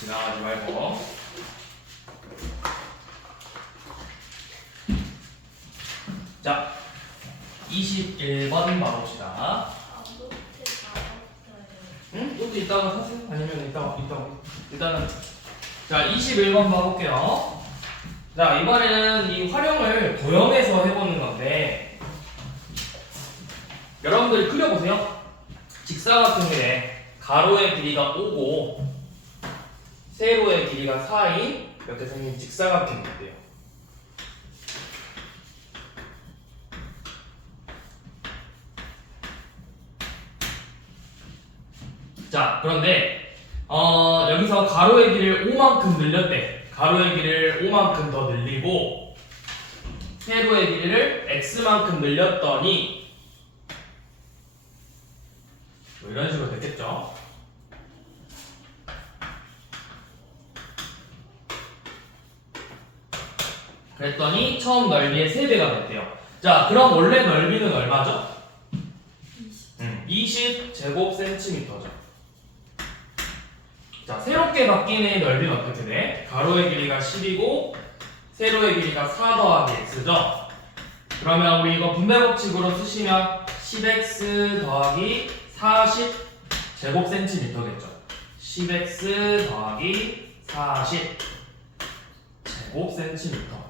지나가지 말고. 자, 21번 봐봅시다. 응? 노트 이따가 사세요? 아니면 이따가 일단은 자 21번 봐볼게요. 자 이번에는 이 활용을 도형에서 해보는 건데 여러분들이 그려보세요. 직사각형에 가로의 길이가 5고 세로의 길이가 4인 이렇게 생긴 직사각형인데요. 자 그런데 여기서 가로의 길이를 5만큼 늘렸대. 가로의 길이를 5만큼 더 늘리고 세로의 길이를 x만큼 늘렸더니 뭐 이런 식으로 됐겠죠. 그랬더니 처음 넓이의 3배가 됐대요. 자 그럼 원래 넓이는 얼마죠? 20 제곱센티미터죠. 자, 새롭게 바뀐 의 넓이는 어떻게 돼? 가로의 길이가 10이고 세로의 길이가 4 더하기 x죠? 그러면 우리 이거 분배 법칙으로 쓰시면 10x 더하기 40 제곱센티미터겠죠? 10x 더하기 40 제곱센티미터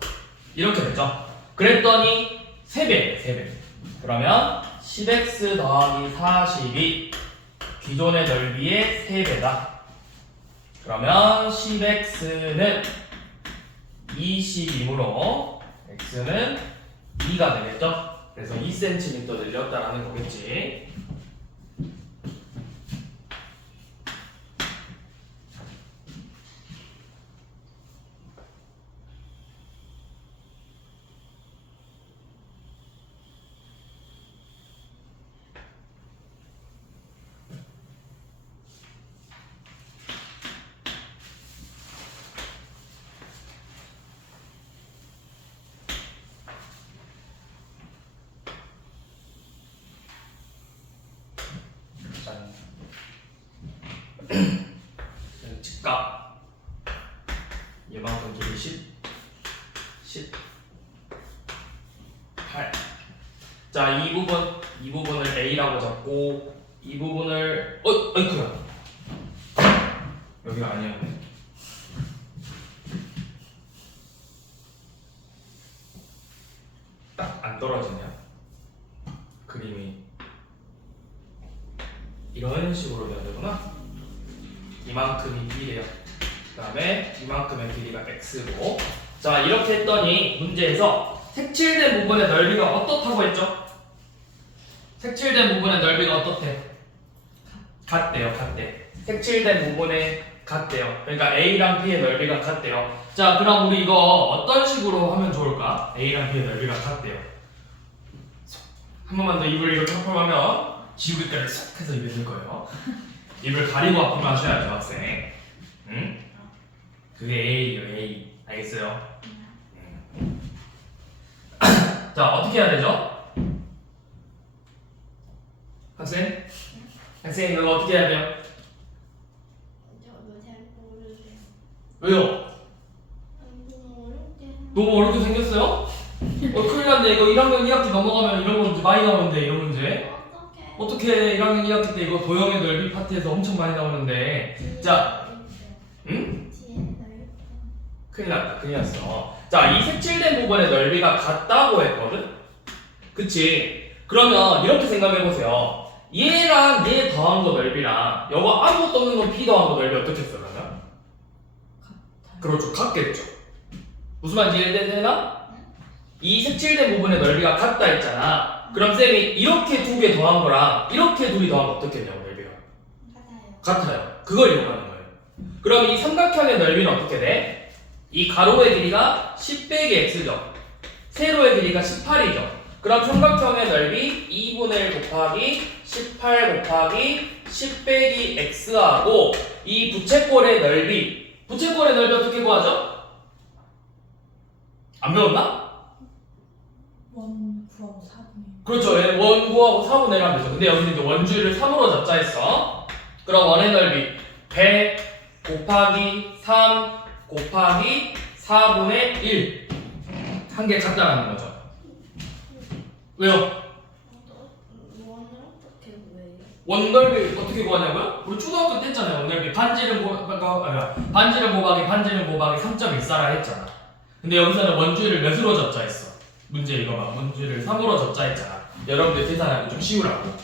이렇게 됐죠? 그랬더니 3배 그러면 10x 더하기 40이 기존의 넓이의 3배다. 그러면 10x는 20이므로 x는 2가 되겠죠? 그래서 2cm 늘렸다라는 거겠지. 직각 얘만큼 길이 18. 자, 이 부분을 A라고 잡고 이 부분을 어이쿠야 여기가 아니었네. 딱 안 떨어지네요. 그림이 이런 식으로 돼야 되구나. 이만큼이 B래요. 그 다음에 이만큼의 길이가 X고. 자 이렇게 했더니 문제에서 색칠된 부분의 넓이가 어떻다고 했죠? 색칠된 부분의 넓이가 어떻대? 같대요. 색칠된 부분에 같대요. 그러니까 A랑 B의 넓이가 같대요. 자 그럼 우리 이거 어떤 식으로 하면 좋을까? A랑 B의 넓이가 같대요. 한 번만 더 입을 이렇게 펄펄하면 지우개까지 쏙 해서 입에 들 거예요. 입을 가리고 앞으로 마셔야죠, 학생. 응? 그게 A예요, A. 알겠어요? 자, 어떻게 해야 되죠? 학생? 학생, 이거 어떻게 해야 돼요? 저도 잘 모르세요. 왜요? 너무 어렵게. 너무 어렵게 생겼어요? 큰일 났네. 이거 1학년 1학기 넘어가면 이런 문제 많이 나오는데, 이런 문제. 어떻게 1학년 2학기 때 이거 도형의 넓이 파트에서 엄청 많이 나오는데. 자, 응? 큰일 났어. 자, 이 색칠된 부분의 넓이가 같다고 했거든? 그치? 그러면 이렇게 생각해보세요. 얘랑 얘 더한 거 넓이랑 여거 아무것도 없는 건 B 더한 거 넓이 어떻겠어요, 그러면? 그렇죠, 같겠죠. 무슨 말인지 이해되나? 이 색칠된 부분의 넓이가 같다 했잖아. 그럼 쌤이 이렇게 두 개 더한 거랑 이렇게 둘이 더한 거 어떻겠냐고, 넓이가? 같아요. 그걸 이용하는 거예요. 그럼 이 삼각형의 넓이는 어떻게 돼? 이 가로의 길이가 10 빼기 x죠. 세로의 길이가 18이죠. 그럼 삼각형의 넓이 2분의 1 곱하기 18 곱하기 10 빼기 x하고 이 부채꼴의 넓이 어떻게 구하죠? 안 배웠나? 1 구하고 4분의 그렇죠. 원 구하고 4분의 1 하면 되죠. 근데 여기는 이제 원주의를 3으로 잡자 했어. 그럼 원의 넓이 100 곱하기 3 곱하기 4분의 1 한 개 갖다라는 거죠. 왜요? 원을 어떻게 구해요? 원넓이 어떻게 구하냐고요? 우리 초등학교 때 했잖아요. 원넓이 반지름 곱하기 반지름 곱하기 3.14라 했잖아. 근데 여기서는 원주를 몇으로 적자 했어? 문제 이거 봐. 원주를 3으로 적자 했잖아. 여러분들 계산하기 좀 쉬우라고.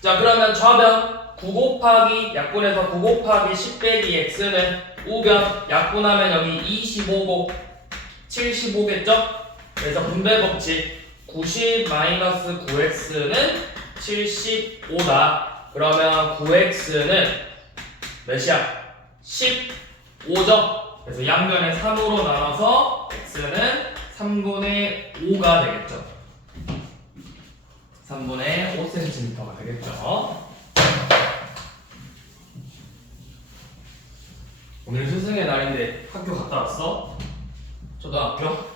자 그러면 좌변 9 곱하기 약분해서 9 곱하기 10 빼기 x는 우변 약분하면 여기 25고 75겠죠? 그래서 분배 법칙 90 마이너스 9x는 75다. 그러면 9x는 몇이야? 15죠? 그래서 양변에 3으로 나눠서 x는 3분의 5가 되겠죠. 3분의 5cm가 되겠죠. 오늘 스승의 날인데 학교 갔다 왔어? 초등학교?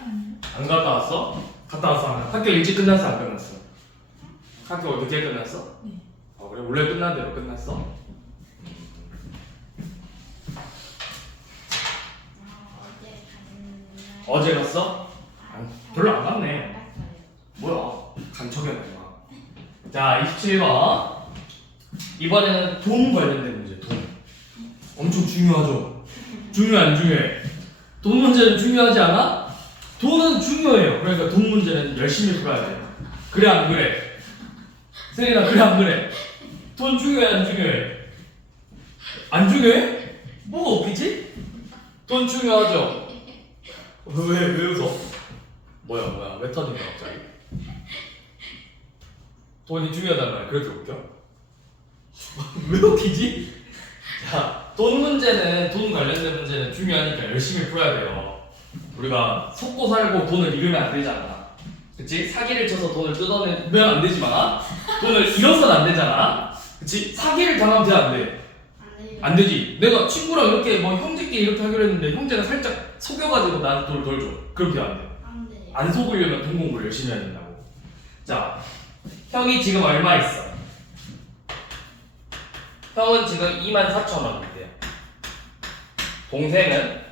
안 갔다 왔어? 갔다 왔어? 안 갔다? 학교 일찍 끝났어? 안 끝났어? 학교 어떻게 끝났어? 네. 그래? 원래 끝난 대로 끝났어? 어제 갔어? 별로 안 갔네. 뭐야? 간척이었나? 자, 27번. 이번에는 돈 관련된 문제, 돈. 엄청 중요하죠? 중요해, 안 중요해? 돈 문제는 중요하지 않아? 돈은 중요해요. 그러니까 돈 문제는 열심히 풀어야 돼요. 그래, 안 그래? 세린아, 그래, 안 그래? 돈 중요해, 안 중요해? 안 중요해? 뭐가 웃기지? 돈 중요하죠? 왜 웃어? 뭐야, 왜 터진 거야, 갑자기? 돈이 중요하단 말이야. 그렇게 웃겨? 왜 웃기지? 자, 돈 문제는, 돈 관련된 문제는 중요하니까 열심히 풀어야 돼요. 우리가 속고 살고 돈을 잃으면 안 되잖아. 그치? 사기를 쳐서 돈을 뜯어내면 안 되지만, 돈을 잃어서는 안 되잖아. 그치? 사기를 당하면 돼, 안 돼? 안 되지. 내가 친구랑 이렇게 뭐 형제끼리 이렇게 하기로 했는데, 형제가 살짝 속여가지고 나한테 돈을 덜 줘. 그렇게 안 돼. 안 돼. 안 속으려면 돈 공부를 열심히 해야 된다고. 자, 형이 지금 얼마 있어? 형은 지금 24,000원인데요. 동생은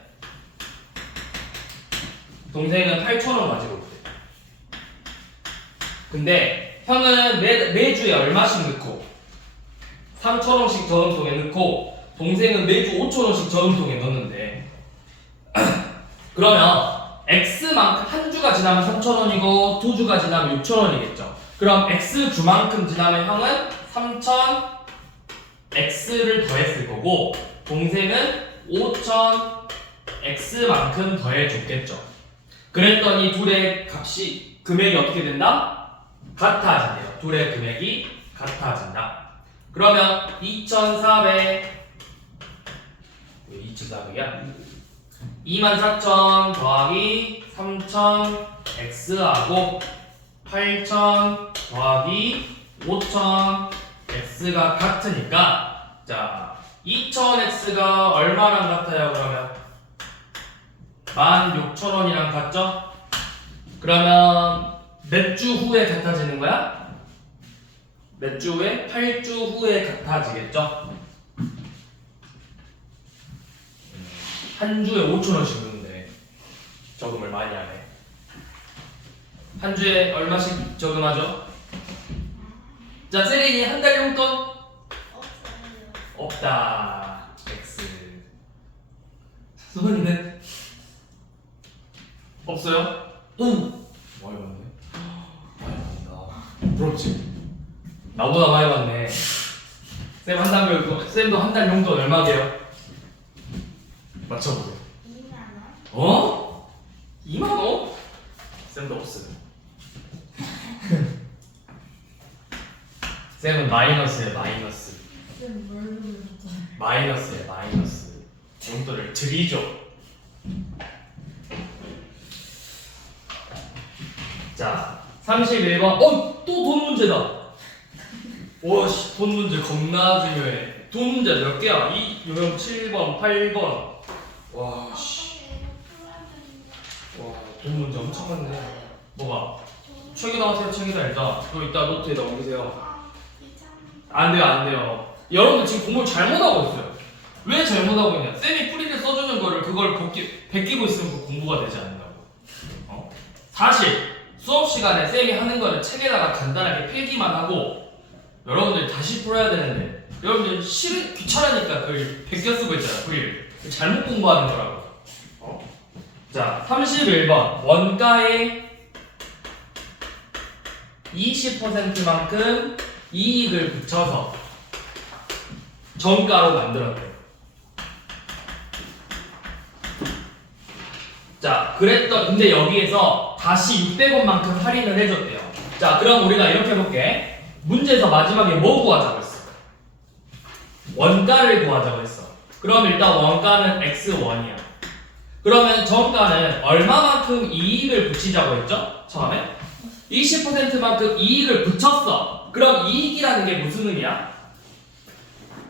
8,000원 가지고 있대. 근데 형은 매주에 얼마씩 넣고 3,000원씩 저금통에 넣고 동생은 매주 5,000원씩 저금통에 넣는데 그러면 X만큼 한 주가 지나면 3,000원이고 두 주가 지나면 6,000원이겠죠. 그럼 X 주만큼 지나면 형은 3,000 X를 더했을 거고 동생은 5,000 X만큼 더해줬겠죠. 그랬더니 둘의 값이 금액이 어떻게 된다? 같아진대요. 둘의 금액이 같아진다. 그러면 2,400 왜 2,400이야? 24,000 더하기 3,000 X하고 8,000 더하기 5,000 X가 같으니까 자 2,000X가 얼마랑 같아요? 그러면 16,000원이랑 같죠? 그러면 몇 주 후에 같아지는 거야? 몇 주 후에? 8주 후에 같아지겠죠? 한 주에 5,000원씩 넣는데 저금을 많이 하네. 한 주에 얼마씩 저금하죠? 자, 세린이 한 달 용돈? 없어요. 없다. X. 소은이는? 없어요? 많이 받네. 많이 받는다. 부럽지? 나보다 많이 받네. 쌤 한 달 용돈, 쌤도 한 달 용돈 얼마게요? 맞춰보세요. 2만 원? 어? 2만 원? 쌤도 없음. 쌤은 마이너스에 마이너스. 쌤 뭘 그러셨잖아요. 마이너스에 마이너스. 용돈을 드리죠. 자, 31번. 또 돈 문제다. 와씨, 돈 문제 겁나 중요해. 돈 문제 몇 개야? 7번, 8번. 와, 씨. 와, 돈 문제 엄청 많네. 뭐가? 책에다 하세요, 책에다 일단. 그럼 이따 노트에다 옮기세요. 안 돼요, 안 돼요. 여러분들 지금 공부를 잘못하고 있어요. 왜 잘못하고 있냐? 쌤이 풀이를 써주는 거를 그걸 베끼고 있으면 그 공부가 되지 않는다고. 사실 수업 시간에 쌤이 하는 거는 책에다가 간단하게 필기만 하고 여러분들이 다시 풀어야 되는데 여러분들 싫은 귀찮으니까 그걸 베껴 쓰고 있잖아 풀이를. 잘못 공부하는 거라고. 자 31번 원가의 20%만큼 이익을 붙여서 정가로 만들었대요. 자, 근데 여기에서 다시 600원만큼 할인을 해줬대요. 자, 그럼 우리가 이렇게 해볼게. 문제에서 마지막에 뭐 구하자고 했어? 원가를 구하자고 했어. 그럼 일단 원가는 x1이야. 그러면 정가는 얼마만큼 이익을 붙이자고 했죠? 처음에? 20%만큼 이익을 붙였어. 그럼 이익이라는 게 무슨 의미야?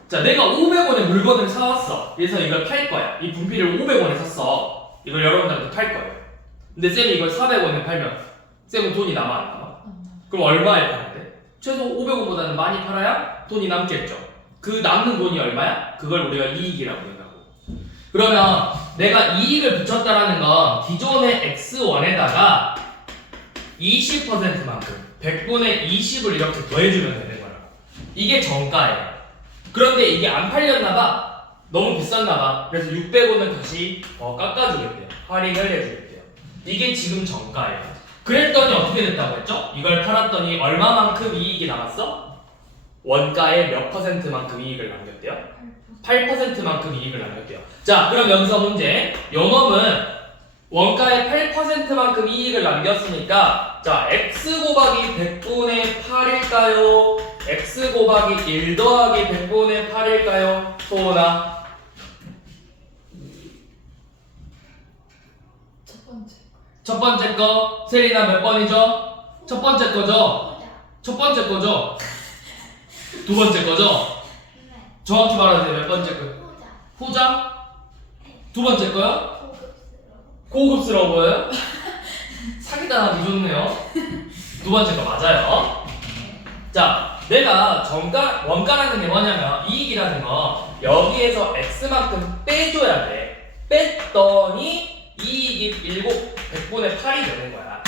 자, 내가 500원에 물건을 사왔어. 그래서 이걸 팔 거야. 이 분필을 500원에 샀어. 이걸 여러분들한테 팔 거예요. 근데 쌤이 이걸 400원에 팔면 쌤은 돈이 남아 안 남아? 그럼 얼마에 파는데? 최소 500원보다는 많이 팔아야 돈이 남겠죠. 그 남는 돈이 얼마야? 그걸 우리가 이익이라고 한다고. 그러면 내가 이익을 붙였다라는 건 기존의 x1에다가 20%만큼 100분의 20을 이렇게 더해주면 되는 거야. 이게 정가예요. 그런데 이게 안 팔렸나봐. 너무 비쌌나봐. 그래서 600원을 다시 깎아주겠대요. 할인을 해주겠대요. 이게 지금 정가예요. 그랬더니 어떻게 됐다고 했죠? 이걸 팔았더니 얼마만큼 이익이 남았어? 원가의 몇 %만큼 이익을 남겼대요? 8%만큼 이익을 남겼대요. 자, 그럼 여기서 문제. 요놈은 원가의 8%만큼 이익을 남겼으니까 자, x 곱하기 100분의 8일까요? x 곱하기 1 더하기 100분의 8일까요? 소원아. 첫 번째 거. 세리나 몇 번이죠? 첫 번째 거죠? 첫 번째 거죠? 두 번째 거죠? 정확히 말하세요. 몇 번째 거? 후자? 두 번째 거요? 고급스러워 보여요? 사기당하기 좋네요. 두 번째 거 맞아요. 자, 내가 원가라는 게 뭐냐면 이익이라는 거 여기에서 x만큼 빼줘야 돼. 뺐더니 이익이 100분의 8이 되는 거야.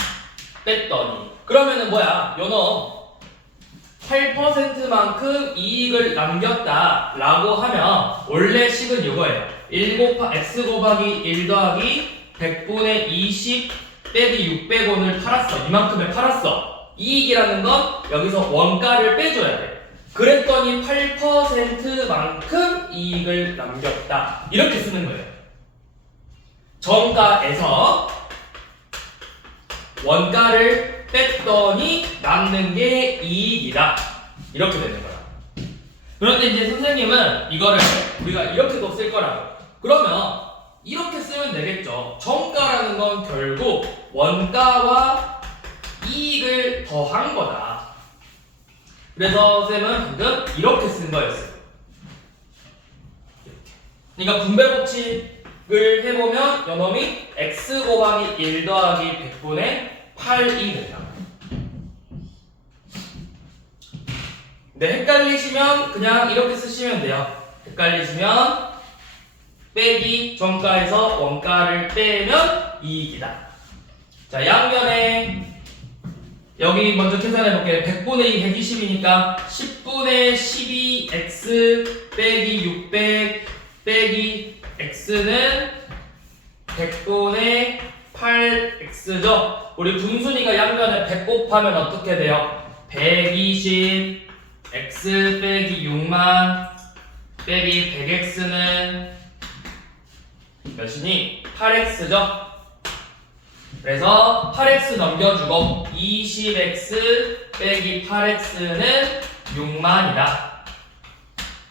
뺐더니. 그러면은 뭐야? 요놈 8%만큼 이익을 남겼다 라고 하면 원래 식은 이거예요. x 곱하기 1 더하기 100분의 20 빼기 600원을 팔았어. 이만큼을 팔았어. 이익이라는 건 여기서 원가를 빼줘야 돼. 그랬더니 8%만큼 이익을 남겼다. 이렇게 쓰는 거예요. 정가에서 원가를 뺐더니 남는 게 이익이다. 이렇게 되는 거야. 그런데 이제 선생님은 이거를 우리가 이렇게도 쓸 거라고. 그러면 이렇게 쓰면 되겠죠. 정가라는 건 결국 원가와 이익을 더한 거다. 그래서 쌤은 방금 이렇게 쓴 거였어요. 이렇게. 그러니까 분배 법칙을 해보면 요놈이 x 곱하기 1 더하기 100분의 8이 된다. 근데 헷갈리시면 그냥 이렇게 쓰시면 돼요. 헷갈리시면 빼기 정가에서 원가를 빼면 이익이다. 자, 양변에 여기 먼저 계산해 볼게요. 100분의 2 120이니까 10분의 12x 빼기 600 빼기 x는 100분의 8x죠. 우리 분순이가 양변에 100 곱하면 어떻게 돼요? 120 x 빼기 6만 빼기 100x는 몇이니? 8x죠? 그래서 8x 넘겨주고 20x 빼기 8x는 6만이다.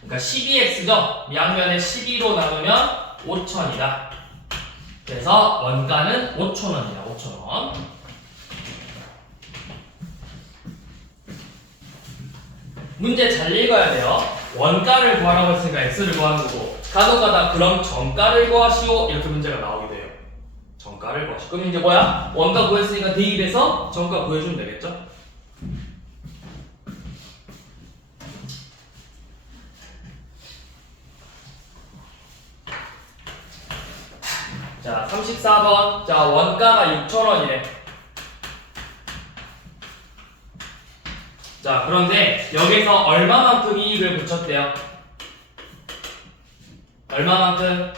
그러니까 12x죠? 양면에 12로 나누면 5천이다. 그래서 원가는 5,000원이다. 5,000원. 문제 잘 읽어야 돼요. 원가를 구하라고 했으니까 x를 구하는 거고 간혹가다 그럼 정가를 구하시오 이렇게 문제가 나오게 돼요. 정가를 구하시오. 그럼 이제 뭐야? 원가 구했으니까 대입해서 정가 구해주면 되겠죠? 자, 34번. 자, 원가가 6,000원이래. 자, 그런데 여기서 얼마만큼 이익을 붙였대요? 얼마만큼?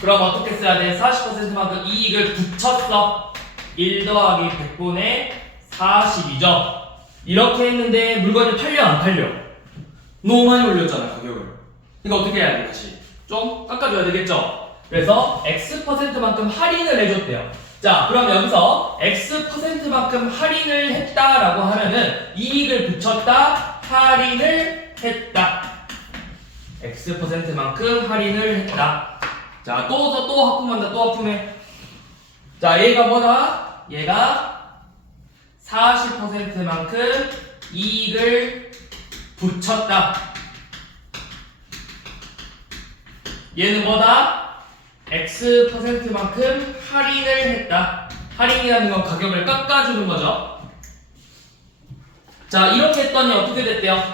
그럼 어떻게 써야 돼? 40%만큼 이익을 붙였어. 1 더하기 100분의 42죠. 이렇게 했는데 물건이 팔려 안 팔려? 너무 많이 올렸잖아 가격을. 이거 어떻게 해야 돼? 다시 좀 깎아줘야 되겠죠? 그래서 X%만큼 할인을 해줬대요. 자, 그럼 여기서 X%만큼 할인을 했다라고 하면은 이익을 붙였다, 할인을 했다. X%만큼 할인을 했다. 자, 또 하품한다, 또 하품해. 자, 얘가 뭐다? 얘가 40%만큼 이익을 붙였다. 얘는 뭐다? X%만큼 할인을 했다. 할인이라는 건 가격을 깎아주는 거죠. 자, 이렇게 했더니 어떻게 됐대요?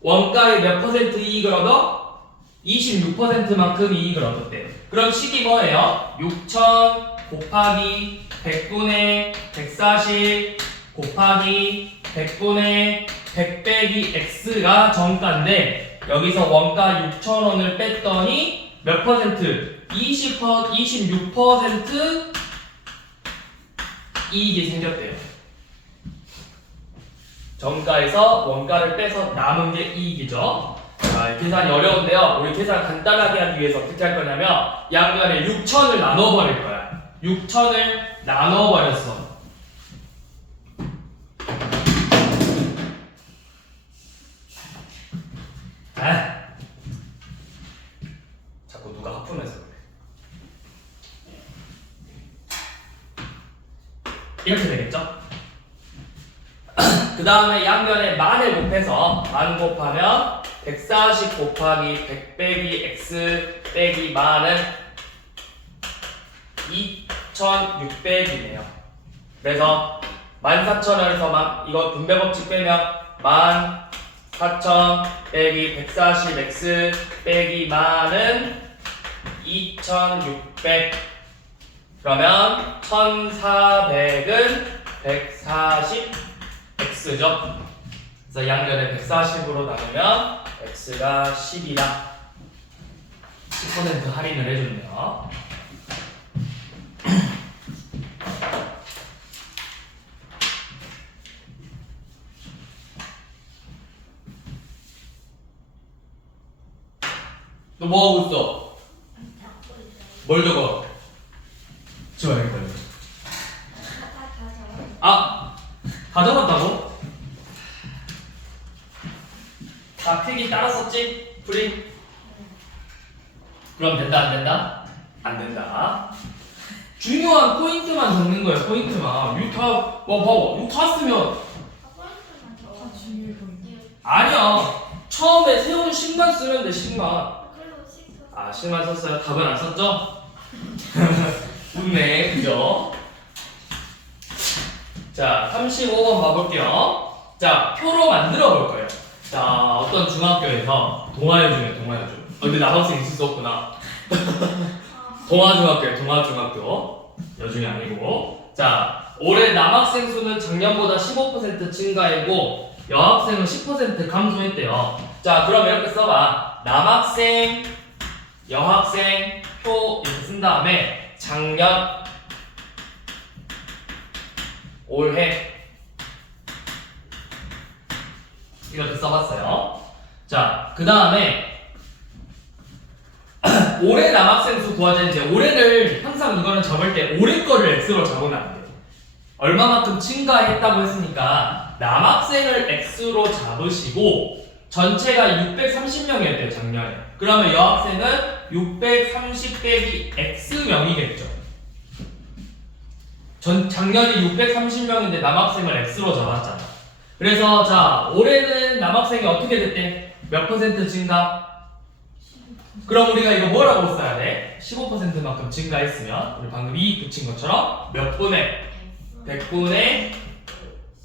원가의 몇 퍼센트 이익을 얻어? 26%만큼 이익을 얻었대요. 그럼 식이 뭐예요? 6,000 곱하기 100분의 140 곱하기 100분의 100 빼기 X가 정가인데 여기서 원가 6,000원을 뺐더니 몇 퍼센트? 26% 이익이 생겼대요. 정가에서 원가를 빼서 남은 게 이익이죠. 자, 계산이 어려운데요. 우리 계산 간단하게 하기 위해서 어떻게 할 거냐면 양면에 6,000을 나눠버릴 거야. 6,000을 나눠버렸어. 아, 자꾸 누가 하품해서 그래. 이렇게 되겠죠? 그 다음에 양면에 만을 곱해서 만 곱하면 140 곱하기 100 빼기 x 빼기 만은 2600이네요. 그래서 14,000원에서 이거 분배 법칙 빼면 14,000 빼기 140x 빼기 만은 2600. 그러면 1400은 140x죠. 그래서 양면에 140으로 나누면 x가 10이다. 10% 할인을 해줬네요. 너 뭐하고 있어? 잡고 있어요. 뭘 적어? 지워야겠다. 다 아! 다 적었다고? 다 필기 따랐었지? 프리? 그럼 된다 안 된다? 안 된다. 중요한 포인트만 적는 거야. 포인트만. 이거 다 봐봐. 이거 다 쓰면 포인트만 다 적어. 중요해 보이네. 아니야. 처음에 세운 10만 쓰면 돼. 10만. 그리고 식사. 아 10만 썼어요. 답은 안 썼죠? 웃네. 그죠? 자 35번 봐볼게요. 자 표로 만들어 볼 거예요. 자 어떤 중학교에서 동아여중이야. 근데 남학생 있을 수 없구나. 동아중학교야. 동아중학교. 여중이 아니고. 자 올해 남학생 수는 작년보다 15% 증가했고 여학생은 10% 감소했대요. 자 그럼 이렇게 써봐. 남학생, 여학생 표 이렇게 쓴 다음에 작년, 올해 이렇게 써봤어요. 자 그 다음에 올해 남학생 수 구하자. 이제 올해를 항상 이거는 적을 때 올해 거를 x로 적으면 안 돼. 얼마만큼 증가했다고 했으니까 남학생을 x로 잡으시고 전체가 630명이었대요 작년에. 그러면 여학생은 630 빼기 x명이겠죠. 작년이 630명인데 남학생을 x로 잡았잖아. 그래서 자 올해는 남학생이 어떻게 됐대? 몇 퍼센트 증가? 그럼 우리가 이거 뭐라고 써야 돼? 15%만큼 증가했으면 우리 방금 이익 붙인 것처럼 몇 분의 100분의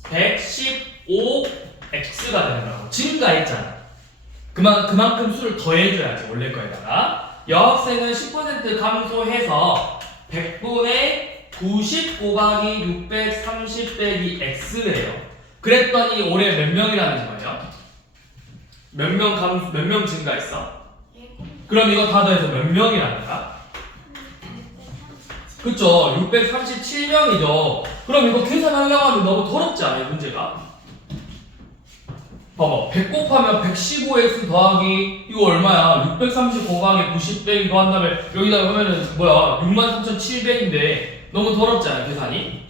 115x가 되는 거라고. 증가했잖아. 그만큼 수를 더해줘야지 원래 거에다가. 여학생은 10% 감소해서 100분의 90 곱하기 630 빼기 x래요. 그랬더니 올해 몇 명이라는 거예요? 몇 명 증가했어? 그럼 이거 다 더해서 몇 명이라는 거야? 그쵸, 637명이죠. 그럼 이거 계산하려고 하면 너무 더럽지 않아요, 문제가? 봐봐, 100 곱하면 115x 더하기 이거 얼마야? 630 곱하기 90 빼기 더한 다음에 여기다가 하면은 뭐야? 63,700인데 너무 더럽지 않아요, 계산이?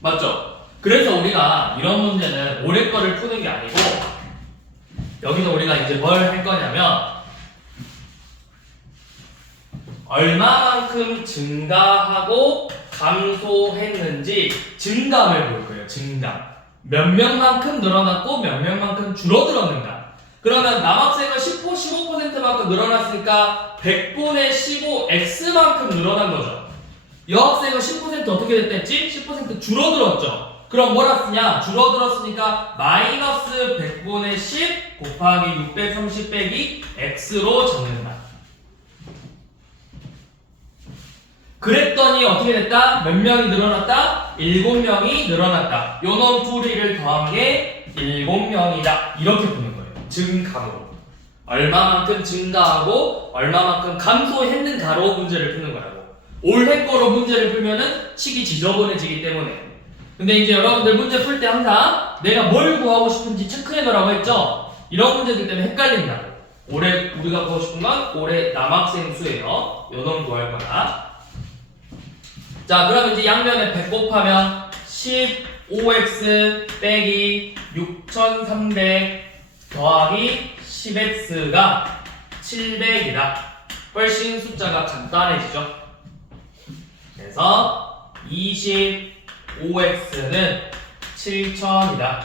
맞죠? 그래서 우리가 이런 문제는 올해 거를 푸는 게 아니고 여기서 우리가 이제 뭘 할 거냐면 얼마만큼 증가하고 감소했는지 증감을 볼 거예요. 증감. 몇 명만큼 늘어났고 몇 명만큼 줄어들었는가. 그러면 남학생은 15%만큼 늘어났으니까 100분의 15x만큼 늘어난 거죠. 여학생은 10% 어떻게 됐댔지? 10% 줄어들었죠. 그럼 뭐라 쓰냐? 줄어들었으니까 마이너스 100분의 10 곱하기 630 빼기 x로 적는다. 그랬더니 어떻게 됐다? 몇 명이 늘어났다? 7명이 늘어났다. 요놈 둘이를 더한 게 7명이다. 이렇게 푸는 거예요. 증감으로. 얼마만큼 증가하고 얼마만큼 감소했는가로 문제를 푸는 거라고. 올해 거로 문제를 풀면은 식이 지저분해지기 때문에. 근데 이제 여러분들 문제 풀 때 항상 내가 뭘 구하고 싶은지 체크해 놓으라고 했죠? 이런 문제들 때문에 헷갈린다고. 올해 우리가 구하고 싶은 건 올해 남학생 수예요. 요놈 구할 거야. 자, 그럼 이제 양면에 100 곱하면 15x 빼기 6300 더하기 10x가 700이다. 훨씬 숫자가 간단해지죠. 그래서 25x는 7000이다.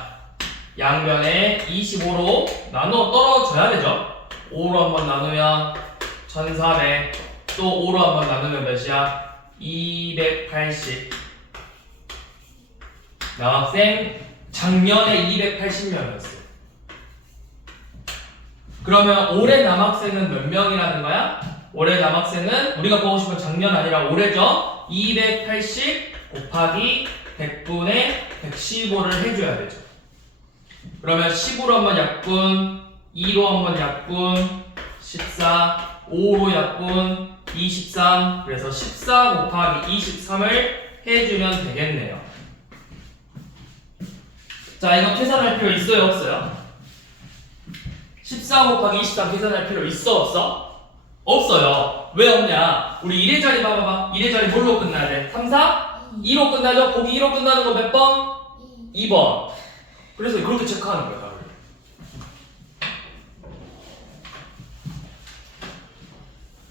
양면에 25로 나눠 떨어져야 되죠. 5로 한번 나누면 1400, 또 5로 한번 나누면 몇이야? 280. 남학생 작년에 280명이었어요. 그러면 올해 남학생은 몇 명이라는 거야? 올해 남학생은 우리가 보고 싶은 작년 아니라 올해죠. 280 곱하기 100분의 115를 해줘야 되죠. 그러면 10으로 한번 약분, 2로 한번 약분, 14, 5로 약분, 23, 그래서 14 곱하기 23을 해주면 되겠네요. 자, 이거 계산할 필요 있어요, 없어요? 14 곱하기 23 계산할 필요 있어, 없어? 없어요. 왜 없냐? 우리 1의 자리 봐봐봐. 1의 자리 뭘로 끝나야 돼? 3, 4? 2로 끝나죠? 보기 2로 끝나는 거 몇 번? 2번. 그래서 그렇게 체크하는 거야, 답을.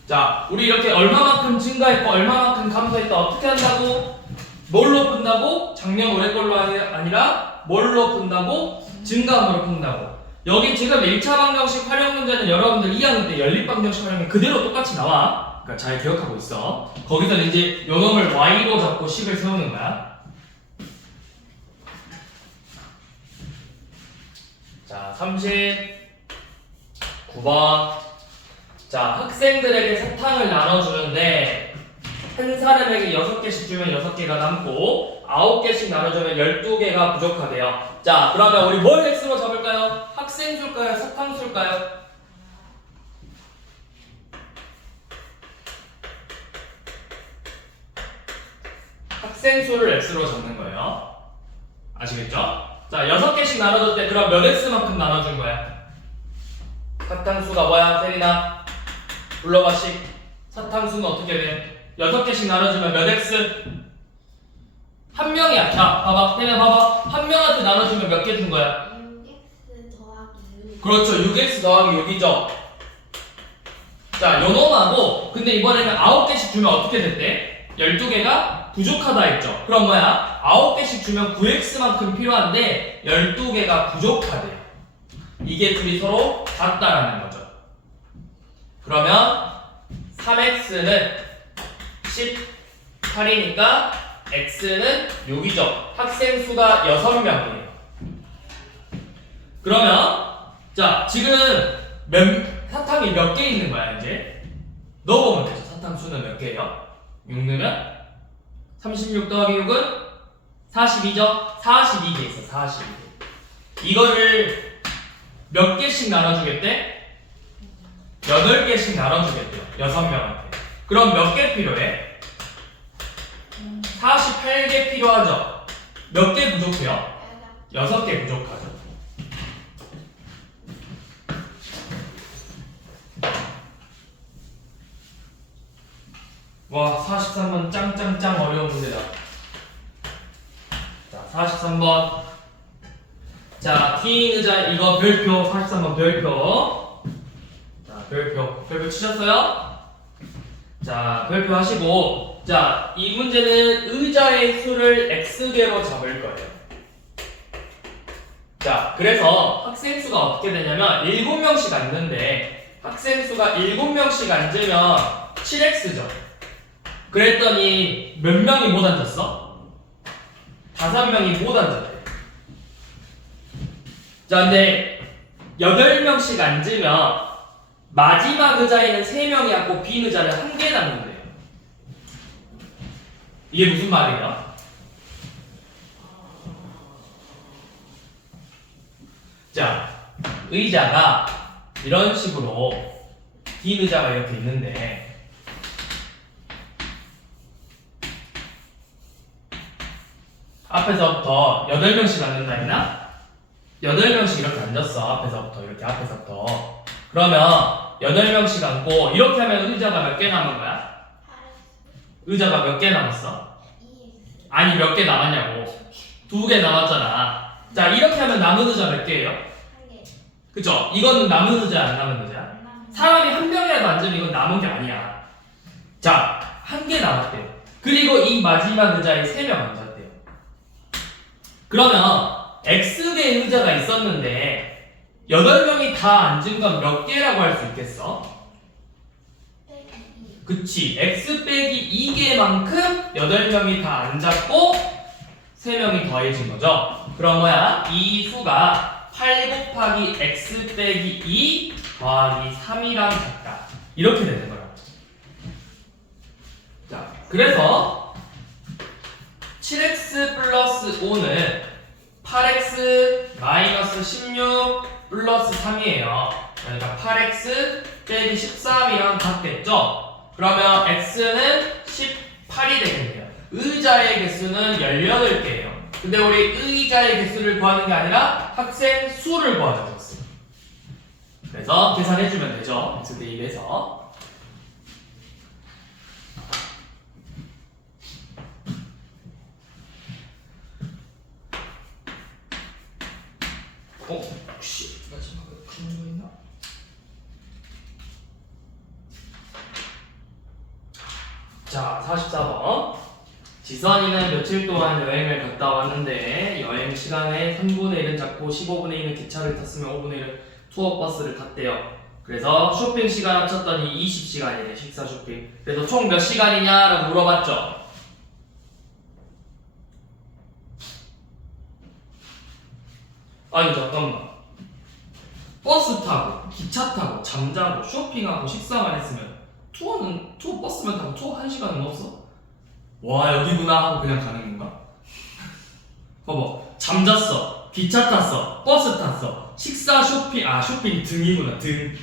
자, 우리 이렇게 얼마만큼 증가했고 얼마만큼 감소했다 어떻게 한다고? 뭘로 푼다고? 작년 올해 걸로 아니라 뭘로 푼다고? 증감으로 푼다고. 여기 지금 1차 방정식 활용 문제는 여러분들 2학년 때 연립 방정식 활용이 그대로 똑같이 나와. 그러니까 잘 기억하고 있어. 거기서는 이제 요놈을 y로 잡고 식을 세우는 거야. 자, 39번. 자, 학생들에게 사탕을 나눠주는데 한 사람에게 6개씩 주면 6개가 남고 9개씩 나눠주면 12개가 부족하대요. 자, 그러면 우리 뭘 x로 잡을까요? 학생 수일까요? 사탕 수일까요? 학생 수를 x로 잡는 거예요. 아시겠죠? 자, 6개씩 나눠줄 때 그럼 몇 x만큼 나눠준 거야? 사탕수가 뭐야, 세린아? 불러봐, 식. 사탕수는 어떻게 돼? 6개씩 나눠주면 몇 x? 한 명이야. 자, 봐봐. 세린아 봐봐. 한 명한테 나눠주면 몇 개 준 거야? 6x 더하기 6. 그렇죠. 6x 더하기 6이죠. 자, 요놈하고 근데 이번에는 9개씩 주면 어떻게 됐대? 12개가 부족하다 했죠. 그럼 뭐야? 9개씩 주면 9x만큼 필요한데 12개가 부족하대요. 이게 둘이 서로 같다라는 거죠. 그러면 3x는 18이니까 x는 6이죠. 학생 수가 6명이에요. 그러면 자, 지금 사탕이 몇 개 있는 거야, 이제? 넣어보면 되죠. 사탕수는 몇 개예요? 6 넣으면 36 더하기 6은 42죠? 42개 있어. 42개. 이거를 몇 개씩 나눠주겠대? 8개씩 나눠주겠대요. 6명한테. 그럼 몇 개 필요해? 48개 필요하죠? 몇 개 부족해요? 6개 부족하죠. 와, 43번 짱짱짱 어려운 문제다. 자, 43번. 자, T인 의자 이거 별표 43번 별표. 자, 별표 치셨어요? 자, 별표 하시고, 자, 이 문제는 의자의 수를 x개로 잡을 거예요. 자, 그래서 학생 수가 어떻게 되냐면 7명씩 앉는데 학생 수가 7명씩 앉으면 7x죠. 그랬더니 몇 명이 못 앉았어? 5명이 못 앉았대. 자, 근데 8명씩 앉으면 마지막 의자에는 3명이 앉고 빈 의자는 1개 남는데요. 이게 무슨 말이야? 자, 의자가 이런 식으로 빈 의자가 이렇게 있는데 앞에서부터 8명씩 앉는다 했나? 8명씩 이렇게 앉았어. 앞에서부터 이렇게 앞에서부터. 그러면 8명씩 앉고 이렇게 하면 의자가 몇 개 남은 거야? 의자가 몇 개 남았어? 아니 몇 개 남았냐고. 2개 남았잖아. 자, 이렇게 하면 남은 의자 몇 개예요? 그쵸? 이거는 남은 의자 안 남은 의자? 사람이 한 명이라도 앉으면 이건 남은 게 아니야. 자, 1개 남았대요. 그리고 이 마지막 의자에 3명 앉았대요. 그러면 X개의 의자가 있었는데 8명이 다 앉은 건 몇 개라고 할 수 있겠어? 그치. X 빼기 2개만큼 8명이 다 앉았고 3명이 더해진 거죠. 그럼 뭐야? 이 수가 8 곱하기 X 빼기 2 더하기 3이랑 같다. 이렇게 되는 거야. 자, 그래서 7x 플러스 5는 8x 마이너스 16 플러스 3이에요. 그러니까 8x 빼기 13이랑 같겠죠? 그러면 x는 18이 되겠네요. 의자의 개수는 18개예요. 근데 우리 의자의 개수를 구하는 게 아니라 학생 수를 구하는 거였어요. 그래서 계산해주면 되죠. x 대입해서. 혹시 마지막에 그런 거 있나? 자, 44번. 지선이는 며칠 동안 여행을 갔다 왔는데 여행 시간에 3분의 1은 잡고 15분의 1은 기차를 탔으면 5분의 1은 투어버스를 탔대요. 그래서 쇼핑 시간 합쳤더니 20시간이네. 식사 쇼핑. 그래서 총 몇 시간이냐라고 물어봤죠. 아니 잠깐만. 버스 타고 기차 타고 잠자고 쇼핑하고 식사만 했으면 투어 버스만 타고 투어 1시간은 없어? 와, 여기구나 하고 그냥 가는 건가? 봐봐. 잠잤어. 기차 탔어. 버스 탔어. 식사 쇼핑. 쇼핑 등이구나. 등.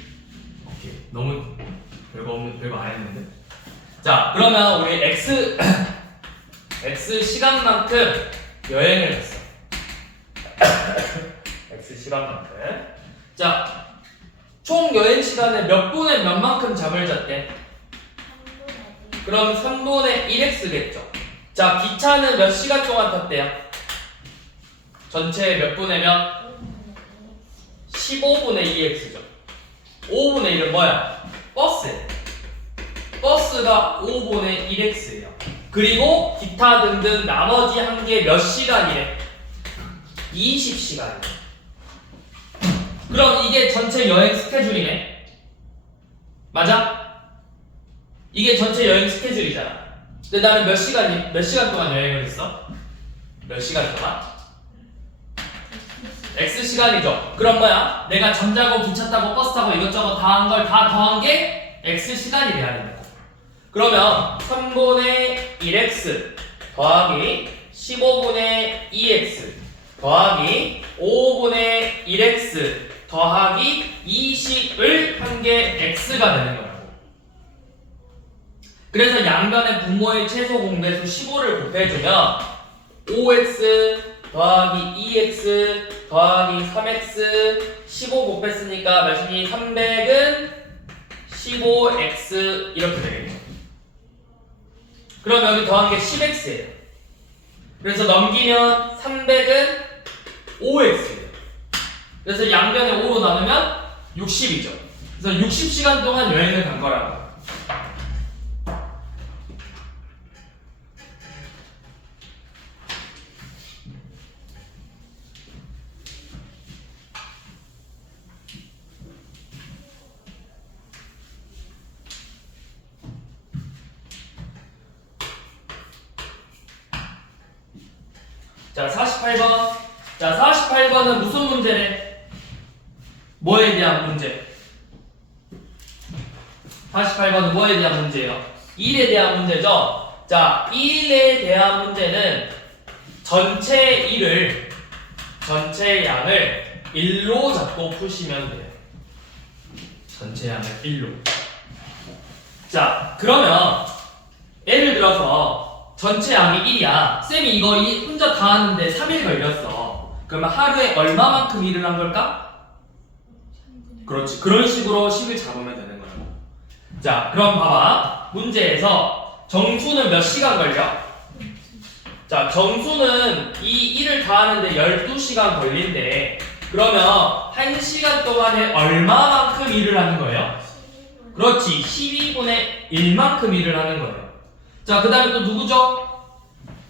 오케이. 너무 별거 안 했는데. 자, 그러면 우리 x 시간만큼 여행을 했어. x 시간만큼. 자, 총 여행 시간에 몇 분에 몇 만큼 잠을 잤대? 그럼 3분의 1x겠죠. 자, 기차는 몇 시간 동안 탔대요? 전체 몇 분의 몇? 15분의 2x죠. 5분의 1은 뭐야? 버스. 버스가 5분의 1x예요. 그리고 기타 등등 나머지 한 개 몇 시간이래? 20시간이래. 그럼 이게 전체 여행 스케줄이네. 맞아? 이게 전체 여행 스케줄이잖아. 근데 나는 몇 시간 동안 여행을 했어? 몇 시간 동안? X시간이죠. 그럼 뭐야? 내가 잠자고 기차 타고 버스 타고 이것저것 다 한 걸 다 더한 게 x 시간이 돼야 된다고. 그러면 3분의 1x 더하기 15분의 2x 더하기 5분의 1x 더하기 20을 한 게 x가 되는 거라고. 그래서 양변의 분모의 최소 공배수 15를 곱해주면 5x 더하기 2x 더하기 3x 15 곱했으니까 몇이니? 300은 15x 이렇게 되겠죠. 그럼 여기 더한 게 10x예요. 그래서 넘기면 300은 5x예요. 그래서 양변에 5로 나누면 60이죠. 그래서 60시간 동안 여행을 간 거라고. 자, 48번. 자, 48번은 무슨 문제래? 뭐에 대한 문제? 48번은 뭐에 대한 문제예요? 1에 대한 문제죠? 자, 1에 대한 문제는 전체 1을, 전체 양을 1로 잡고 푸시면 돼요. 전체 양을 1로. 자, 그러면 예를 들어서 전체 양이 1이야. 쌤이 이거 혼자 다 하는데 3일 걸렸어. 그러면 하루에 얼마만큼 일을 한 걸까? 그렇지. 그런 식으로 식을 잡으면 되는 거라고. 자, 그럼 봐봐. 문제에서 정수는 몇 시간 걸려? 자, 정수는 이 1을 다 하는데 12시간 걸린대. 그러면 1시간 동안에 얼마만큼 일을 하는 거예요? 그렇지. 12분의 1만큼 일을 하는 거예요. 자, 그 다음에 또 누구죠?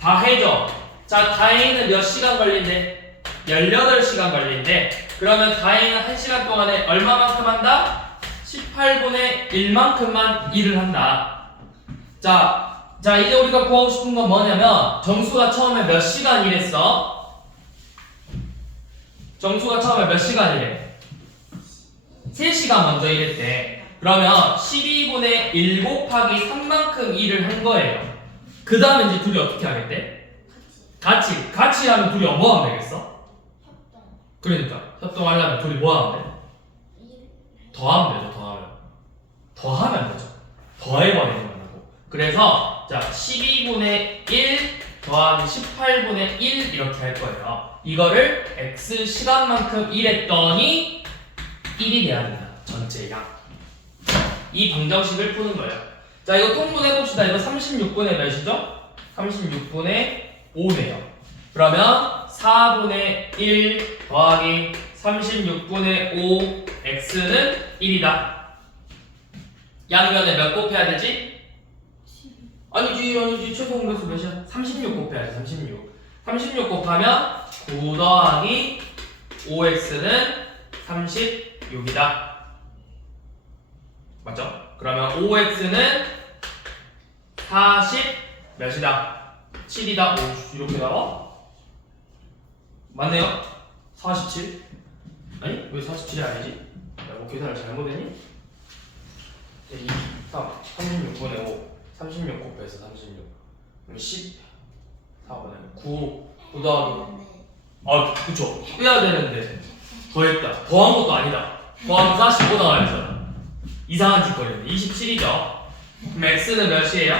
다해죠. 자, 다해는 몇 시간 걸린대? 18시간 걸린대. 그러면 다해는 1시간 동안에 얼마만큼 한다? 18분의 1만큼만 일을 한다. 자, 이제 우리가 구하고 싶은 건 뭐냐면 정수가 처음에 몇 시간 일했어? 정수가 처음에 몇 시간 일해? 3시간 먼저 일했대. 그러면 12분의 1 곱하기 3만큼 일을 한 거예요. 그 다음에 이제 둘이 어떻게 하겠대? 같이 하면 둘이 뭐 하면 되겠어? 협동. 그러니까 협동하려면 둘이 뭐 하면 돼? 더하면 되죠. 더하면 되죠. 더해버리는 거라고. 그래서 자, 12분의 1 더하기 18분의 1 이렇게 할 거예요. 이거를 x 시간만큼 일했더니 1이 돼야 된다. 전체 양. 이 방정식을 푸는 거예요. 자, 이거 통분해봅시다. 이거 36분의 몇이죠? 36분의 5네요. 그러면 4분의 1 더하기 36분의 5 x는 1이다. 양변에 몇 곱해야 되지? 아니지. 최소 공배수 몇이야? 36 곱해야지. 36 곱하면 9 더하기 5x는 36이다. 맞죠? 그러면 5x는 40 몇이다? 7이다. 오, 이렇게 나와? 맞네요? 47? 아니? 왜 47이 아니지? 야, 뭐 계산을 잘못했니? 2, 3, 36분의 5 36 곱해서 36 그럼 10 4분의 9 더하기 아, 그쵸. 빼야 되는데 더했다. 더한 것도 아니다. 더하면 45 나와야죠. 이상한 짓거리네. 27이죠. 그럼 x는 몇이에요?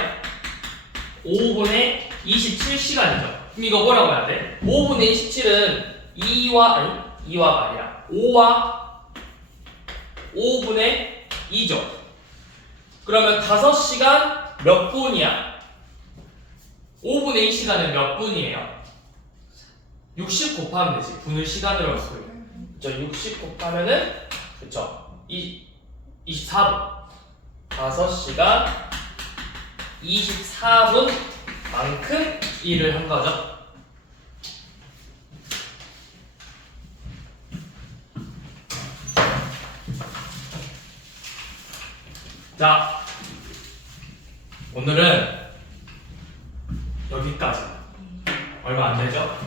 5분의 27시간이죠. 그럼 이거 뭐라고 해야 돼? 5분의 27은 2와 아니라 5와 5분의 2죠. 그러면 5시간 몇 분이야? 5분의 2시간은 몇 분이에요? 60 곱하면 되지. 분을 시간으로 했어요. 그쵸? 60 곱하면은 그쵸? 24분. 5시간 24분만큼 일을 한 거죠. 자, 오늘은 여기까지. 얼마 안 되죠?